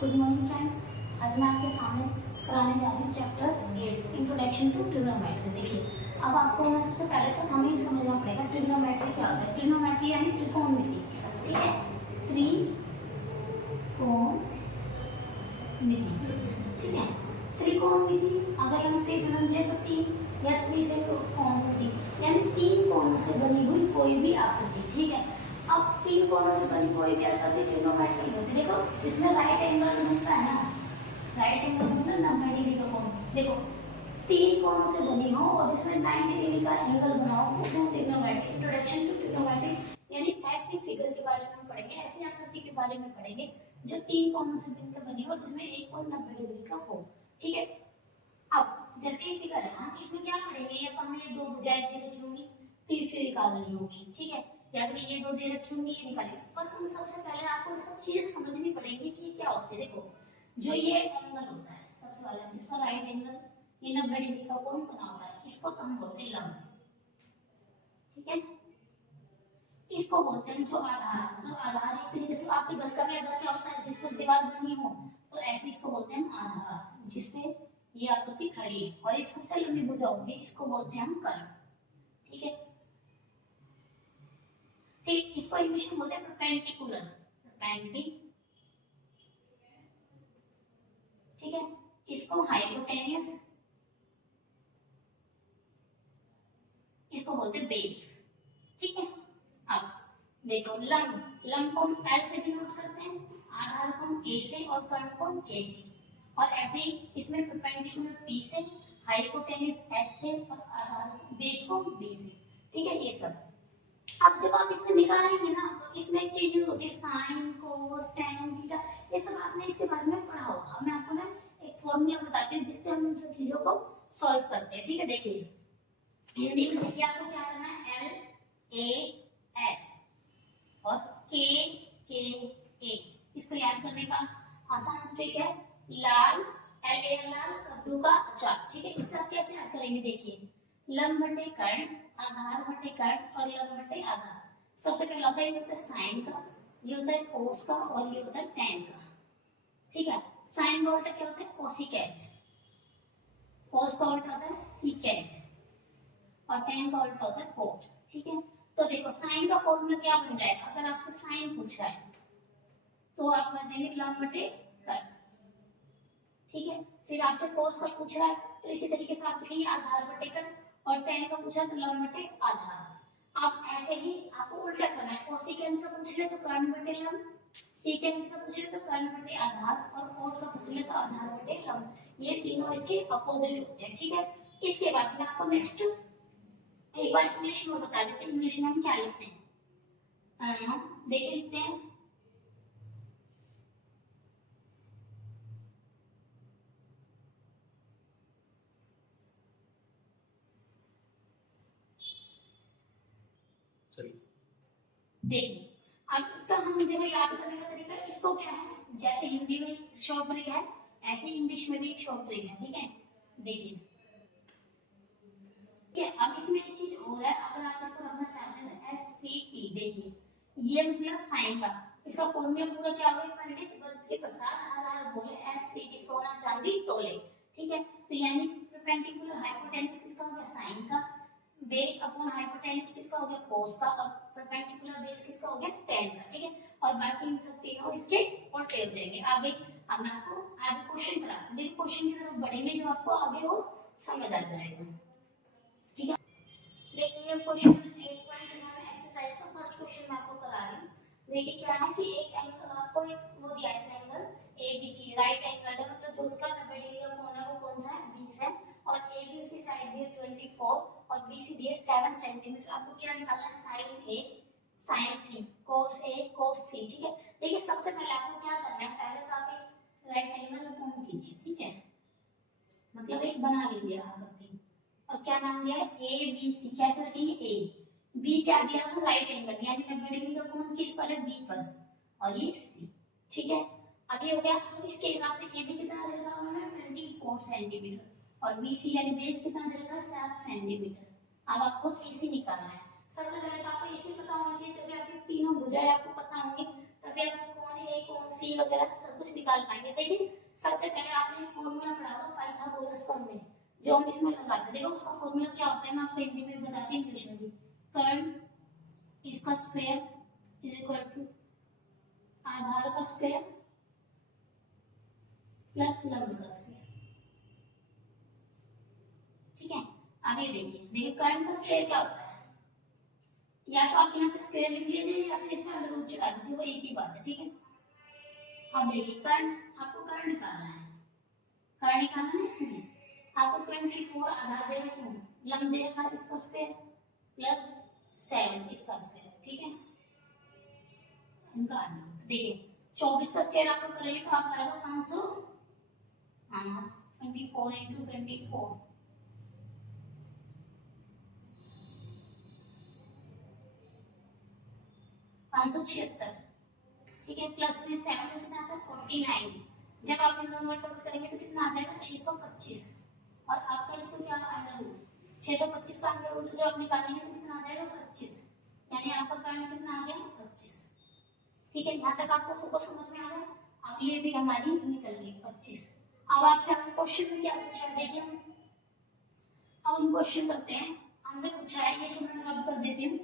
Good morning friends. आज मैं आपके सामने कराने जा रही हूँ चैप्टर 8 इंट्रोडक्शन टू ट्रिग्नोमेट्री। देखिए, अब आपको मैं सबसे पहले तो हमें ये समझना पड़ेगा ट्रिग्नोमेट्री क्या होता है। ट्रिग्नोमेट्री यानी त्रिकोणमिति, ठीक है। त्रिकोणमिति, ठीक है। त्रिकोणमिति अगर हम त्रि समझे तो तीन या त्रि से कोणमिति यानी तीन कोणों से बनी हुई कोई भी आकृति, ठीक है। अब तीन कोणों से बनी कोई भी आकृति ट्रिग्नोमेट्री होती है। देखो, इसमें राइट एंगल बनता है ना, राइट एंगल मतलब 90 डिग्री का कोण। देखो, तीन कोणों से बनी हो और जिसमें 90 डिग्री का एंगल बना हो उसे हम ट्रिग्नोमेट्री, इंट्रोडक्शन टू ट्रिग्नोमेट्री यानी ऐसी फिगर के बारे में हम पढ़ेंगे, ऐसी आकृति के बारे में पढ़ेंगे जो तीन कोणों से मिलकर बनी हो, जिसमें एक कोण 90 डिग्री का हो, ठीक है। अब जैसे ये फिगर है, हम इसमें क्या पढ़ेंगे, ये हमें ये दो भुजाएं दे रखी होंगी, तीसरी निकालनी होगी, ठीक है। या फिर ये दो दे रखी होंगी, ये निकालेंगे। पर उन सबसे पहले आपको सब चीजें समझनी पड़ेगी कि क्या होती है। देखो, जो ये एंगल होता है सबसे वाला, जिसका राइट एंगल ये 90 डिग्री का कोण बना होता है, इसको तो हम बोलते हैं लंब, ठीक है। इसको बोलते हैं जो आधार, मतलब आधार एक तरीके से आपके घर का भी आधार क्या होता है, जिस पर दीवार बनी हो, तो ऐसे इसको बोलते हैं आधार, जिसपे ये आकृति खड़ी है। और ये सबसे लंबी भुजा होती है, इसको बोलते हैं हम कर्ण, ठीक है। ठीक, इसको इंग्लिश में बोलते हैं परपेंडिकुलर, ठीक है। इसको हाइपोटेन्यूस, इसको बोलते हैं बेस, ठीक है। अब देखो, लंब को हम एल से भी नोट करते हैं, आधार को हम ए से और कर्ण को हम के से, और ऐसे ही इसमें परपेंडिकुलर पी से, हाइपोटेन्यूस एच से और आधार बेस को बी से, ठीक है। ये सब अब जब आप इसमें निकालेंगे ना, तो इसमें एक चीज होती है साइन, कोस, टैन, थीटा, ये सब आपने इसके बारे में पढ़ा होगा। मैं आपको ना एक फॉर्मूला बताती हूँ जिससे हम इन सब चीजों को सॉल्व करते हैं, ठीक है। देखिए, हिंदी में देखिए, आपको क्या करना है, एल ए एल और के के ए, इसको याद करने का आसान ट्रिक है, लाल एल ए लाल, कद्दू का अचार, ठीक है। इससे आप कैसे याद करेंगे, देखिए, लंब बटे कर्ण, आधार बटे कर्ण और लंब बटे आधार। सबसे पहला होता है, ये होता है साइन का, ये होता है कोस का और ये होता है टैन का, ठीक है। साइन का उल्टा क्या होता है, कोसिकेट, कोस का उल्टा होता है सीकेट और टैन का उल्टा होता है कोट, ठीक है। तो देखो, साइन का फॉर्मूला क्या बन जाएगा, अगर आपसे साइन पूछ रहा है तो आप कर देंगे लंब बटे कर्ण, ठीक है। फिर आपसे कोस का पूछ रहा है तो इसी तरीके से आप लिखेंगे आधार बटे कर्ण, और टैन का पूछा तो लंब बटे आधार। आप ऐसे ही आपको उल्टा करना है, कोसिकेंट का पूछ ले तो कर्ण बटे लंब, सीकेंट का पूछ ले तो कर्ण बटे आधार, और कोट का पूछ ले तो आधार बटे लंब। ये तीनों इसके अपोजिट होते हैं, ठीक है। इसके बाद में आपको नेक्स्ट एक बार इंग्लिश में बता देते हैं, इंग्लिश में हम क्या लिखते हैं, देखिए लिखते हैं, देखिए। अब इसका हम देखो याद करने का तरीका, इसको क्या है, जैसे हिंदी में शॉर्ट ट्रिक है, ऐसे इंग्लिश में भी एक शॉर्ट ट्रिक है, ठीक है। देखिए, ठीक है। अब इसमें एक चीज और है, अगर आप इसको रखना चाहते हैं तो एस सी टी, देखिए ये मतलब साइन का, इसका फॉर्मूला पूरा क्या होगा, पंडित बद्री प्रसाद हर हर बोले, एस सी टी सोना चांदी तोले, ठीक है। तो यानी परपेंडिकुलर हाइपोटेन्यूस किसका हो गया, साइन का, बेस अपॉन हाइपोटेन्यूस किसका हो गया, कोस का, और परपेंडिकुलर बेस किसका हो गया, टैन का, ठीक है। और बाकी इन सब तीनों इसके उल्टे हो जाएंगे। आगे अब मैं आपको आगे क्वेश्चन करा, देखिए क्वेश्चन की तरफ बढ़ेंगे जो आपको आगे वो समझ आ जाएगा, ठीक है। देखिए, क्वेश्चन 8.1 एक्सरसाइज का फर्स्ट क्वेश्चन मैं आपको करा रही हूँ। देखिए क्या है कि एक एंगल आपको एक वो दिया है, ट्रायंगल एबीसी, राइट एंगल है, मतलब जो उसका 90 डिग्री का कोण है वो कौन सा है, 20 है, और एबी उसकी साइड दी है 24 और बीसी दी है 7 सेंटीमीटर। आपको क्या निकालना है, साइन ए साइन सी, कोस ए कोस सी, ठीक है। देखिए, सबसे पहले आपको क्या करना है, पहले तो आप एक राइट एंगल फॉर्म कीजिए, ठीक है, मतलब एक बना लीजिए आकृति। और क्या नाम दिया है, ए बी सी, कैसे रखेंगे, ए बी क्या दिया उसको, राइट एंगल, यानी 90 डिग्री का कोण किस पर है, बी पर, और ये सी, ठीक है। अब ये हो गया, तो इसके हिसाब से ए बी कितना दे रखा उन्होंने, 24 सेंटीमीटर, और बी सी यानी बेस कितना दे रखा, 7 सेंटीमीटर। अब आपको एसी निकालना है। सबसे पहले तो आपको एसी पता होना चाहिए, तभी आपके तीनों भुजाएं आपको पता होंगे, तभी आपको कोण ए कौन सी वगैरह सब कुछ निकाल पाएंगे। देखिए सबसे पहले आपने फॉर्मूला पढ़ा होगा पाइथागोरस प्रमेय, जो हम इसमें लगाते, देखो उसका फॉर्मूला क्या होता है मैं आपको हिंदी में बताती हूँ, इंग्लिश में भी। कर्ण इसका स्क्वायर इज इक्वल टू आधार का स्क्वायर प्लस लंब का स्क्वायर। ठीक है, अब ये देखिए कर्ण का स्क्वायर क्या होता है, या तो आप यहाँ पे स्क्वायर लिख लीजिए या फिर इसमें अंडर रूट चढ़ा दीजिए, वो एक ही बात है। ठीक है, अब देखिए कर्ण, आपको कर्ण निकालना है, कर्ण निकालना है, इसमें आपको 24 आधार दे रखा है, लंब दे रखा है इसका स्क्वायर प्लस 7 इसका स्क्वायर। ठीक है, इनका देखिए 24 का स्क्वायर आपको करेंगे तो आपका आएगा 500, हाँ 24 इंटू 24 576। ठीक है, प्लस में 7 कितना आता है 49। जब आप इन दोनों में करेंगे तो कितना आ जाएगा 625, और आपका इसको क्या अंडर रूट 625 का अंडर रूट जब आप निकालेंगे तो कितना आ जाएगा 25, यानी आपका कर्ण कितना आ गया 25। ठीक है, यहाँ तक आपको सबको समझ में आ गया। अब ये भी हमारी निकल गई 25। अब आपसे हमने क्वेश्चन में क्या पूछा है देखिए, अब हम क्वेश्चन करते हैं, हमसे पूछा है, ये सब मैं रब कर देती हूँ।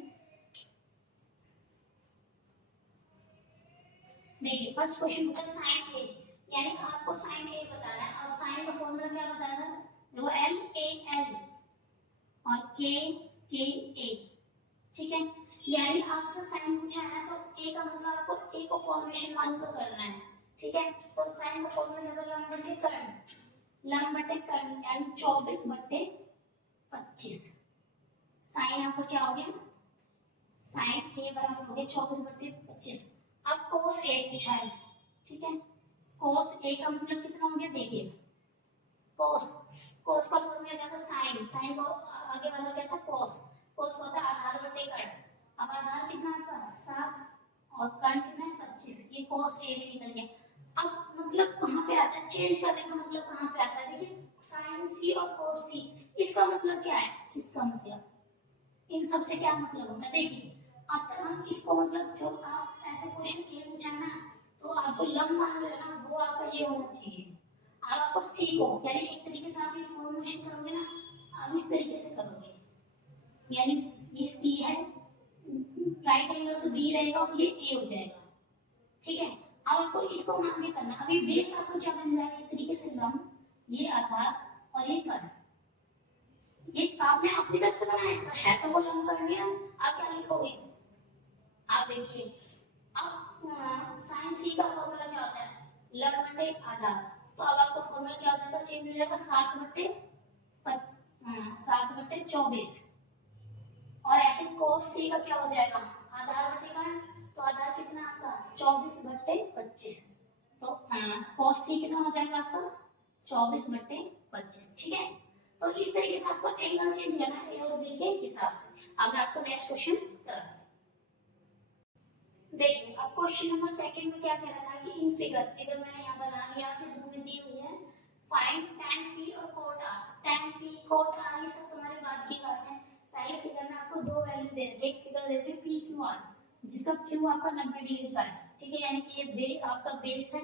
देखिए फर्स्ट क्वेश्चन पूछा साइन ए, यानी आपको साइन ए बताना है, और साइन का फॉर्मूला क्या बताना है, देखो एल ए एल और के के ए। ठीक है, यानी आपसे साइन पूछा है तो ए का मतलब आपको ए को फॉर्मेशन मानकर करना है। ठीक है, तो साइन का फॉर्मूला क्या था, लंब बटे कर्ण, लंब बटे कर्ण यानी 24 बटे 25। साइन आपका क्या हो गया, साइन ए बराबर हो गया 24 बटे 25। अब cos a पूछा है। ठीक है, cos a का मतलब कितना हो गया, देखिए cos cos का फॉर्मूला क्या था sin, sin को आगे वाला क्या था cos, cos होता है आधार बटे कर्ण। अब आधार कितना आपका 7 और कर्ण कितना है 25, ये cos a भी निकल गया। अब मतलब कहाँ पे आता है, चेंज करने का मतलब कहाँ पे आता है, देखिए sin c और cos c, इसका मतलब क्या है, इसका मतलब इन सब से क्या मतलब होता है, देखिए अब तक हम इसको मतलब जो आप ऐसे क्वेश्चन ये पूछा ना, तो आप जो लंब मान रहे हो ना वो आपका ये होना चाहिए। अब आपको सी को यानी एक तरीके से आप ये फॉर्मुलेशन करोगे ना, आप इस तरीके से करोगे, यानी ये सी है, राइट एंगल से बी रहेगा और ये ए हो जाएगा। ठीक है, अब आपको इसको मान के करना, अभी बेस आपका क्या बन जाएगा, एक तरीके से लंब, ये आधार और ये कर्ण, ये आपने अपनी तरफ से बनाया पर है तो वो लंब कर्ण ही ना। आप क्या लिखोगे, आप देखिए अब साइन सी का फॉर्मूला क्या होता है, लंब बटे आधार, तो अब आपका फॉर्मूला क्या हो जाएगा, चेंज हो जाएगा 7 बटे 24। और ऐसे cos थी का क्या हो जाएगा, आधार बटे कर्ण, तो आधार कितना आपका 24 बटे 25, तो cos थी कितना हो जाएगा आपका 24 बटे 25। ठीक है, तो इस तरीके से आपको एंगल चेंज करना है ए और बी के हिसाब से। अब मैं आपको नेक्स्ट क्वेश्चन कराती हूं, देखिए अब क्वेश्चन नंबर सेकंड में क्या कह रखा है कि इन फिगर मैंने यहाँ बना लिया, आपके बुक में दी हुई है, फाइंड tan p और cot r। tan p cot r ये सब तुम्हारे बाद की बात है, पहले फिगर में आपको दो वैल्यू दे रखी है, एक फिगर देते हैं p q r, जिसका q आपका 90 डिग्री का है। ठीक है, यानी कि ये आपका बेस है,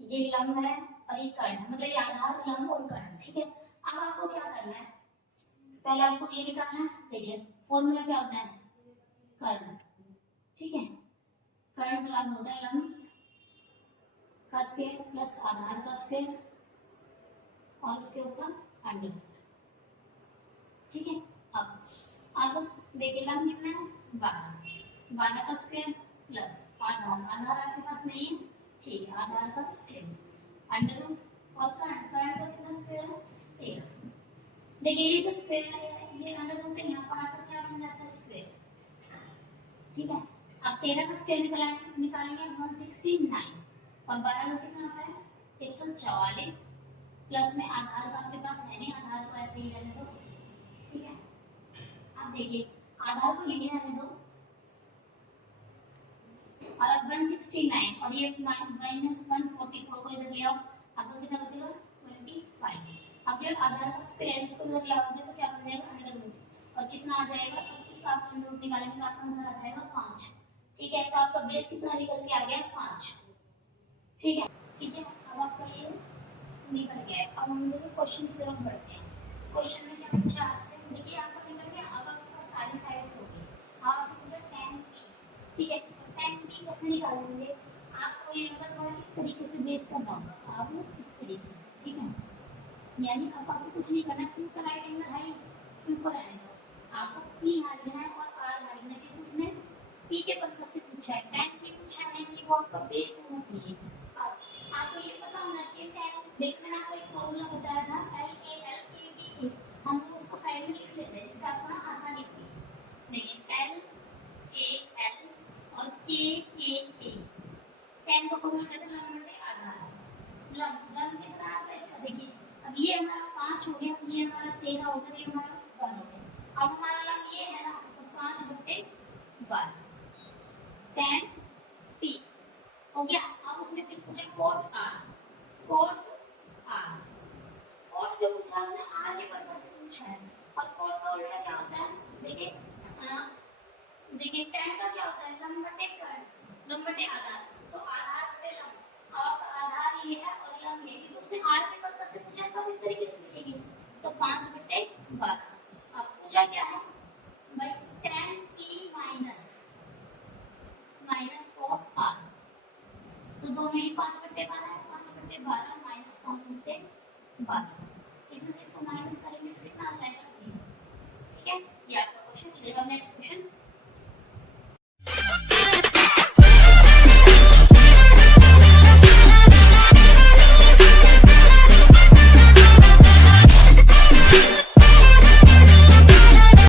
ये लंब है और ये कर्ण, मतलब ये आधार लंब और कर्ण। ठीक है, अब आपको क्या करना है, पहले आपको ये निकालना है, देखिए फॉर्मूला क्या होता है कर्ण। ठीक है, कर्ण बराबर होता है लंब का स्क्वायर प्लस आधार का स्क्वायर और उसके ऊपर अंडर रूट। ठीक है, अब देखिए लंब कितना है 12 का स्क्वायर प्लस आधार, आधार आपके पास नहीं है, ठीक है आधार का स्क्वायर अंडर रूट, और कर्ण का कितना स्क्वायर है 13। देखिए ये जो स्क्वायर है ये अंडर रूट है, यहाँ पर आकर क्या बन जाता है स्क्वायर। ठीक है, अब 13 का स्क्वायर निकालेंगे 169, और 12 का कितना आता है 144, प्लस में आधार का आपके पास है नहीं, आधार को ऐसे ही रहने दो। ठीक है, अब देखिए आधार को यही रहने दो, और अब 169 और ये -144 को इधर ले आओ, आपको कितना बचेगा 25। अब जब आधार का स्क्वायर इसको इधर लाओगे तो क्या बन जाएगा अंडर रूट, और कितना आ जाएगा 25 का आप अंडर रूट निकालेंगे तो आपका आंसर आ जाएगा 5। ठीक है, तो आपका बेस कितना निकल के आ गया 5। ठीक है, ठीक है। अब आपका ये निकल गया है। अब हम लोग क्वेश्चन की तरफ बढ़ते हैं। क्वेश्चन में क्या पूछा आपसे, देखिए आपका निकल गया। अब आपके पास सारी साइड्स हो गई। आपसे पूछा tan p, ठीक है। तो tan p कैसे निकालेंगे, आपको ये नंबर थोड़ा इस तरीके से बेस करना होगा, आप इस तरीके से, ठीक है। यानी अब आपको कुछ नहीं करना, क्यू का राइट एंगल है, क्यू को रहने दो। आपको p निकालना है और r निकालना है, क्योंकि उसने p के पर्पस से पूछा है, tan p पूछा है कि वो आपका बेस होना चाहिए। अब आपको ये पता होना चाहिए tan, देखो मैंने आपको एक फॉर्मूला बताया था LALKDA, हम लोग उसको साइड में लिख लेते हैं जिससे आपको ना आसानी होगी। देखिए LAL और KAA, tan को फॉर्मूला कहते हैं लंब बटे आधार। लंब लंब कितना आपका इसका, देखिए अब ये हमारा 5 हो गया, ये हमारा 13 हो गया, ये हमारा 1 हो गया। अब हमारा लंब ये है ना, तो 5 बटे 12 tan p हो गया। अब उसने फिर पूछा cot r, cot r, cot जो पूछा उसने r के पर्पस से पूछा है। और cot का उल्टा क्या होता है, देखिए देखिए tan का क्या होता है, लंब बटे कर्ण, लंब बटे आधार, तो आधार बटे लंब। अब आधार ये है और लंब ये, क्योंकि उसने r के पर्पस से पूछा है, तो इस तरीके से लिखेंगे, तो 5 बटे 12। अब पूछा क्या है भाई, tan p minus minus cot r, तो दोनों ही 5/12 है, 5/12 माइनस 5/12, इसमें से इसको माइनस करेंगे तो कितना आ जाएगा 0। ठीक है, ये आपका क्वेश्चन। चलिए अब नेक्स्ट क्वेश्चन।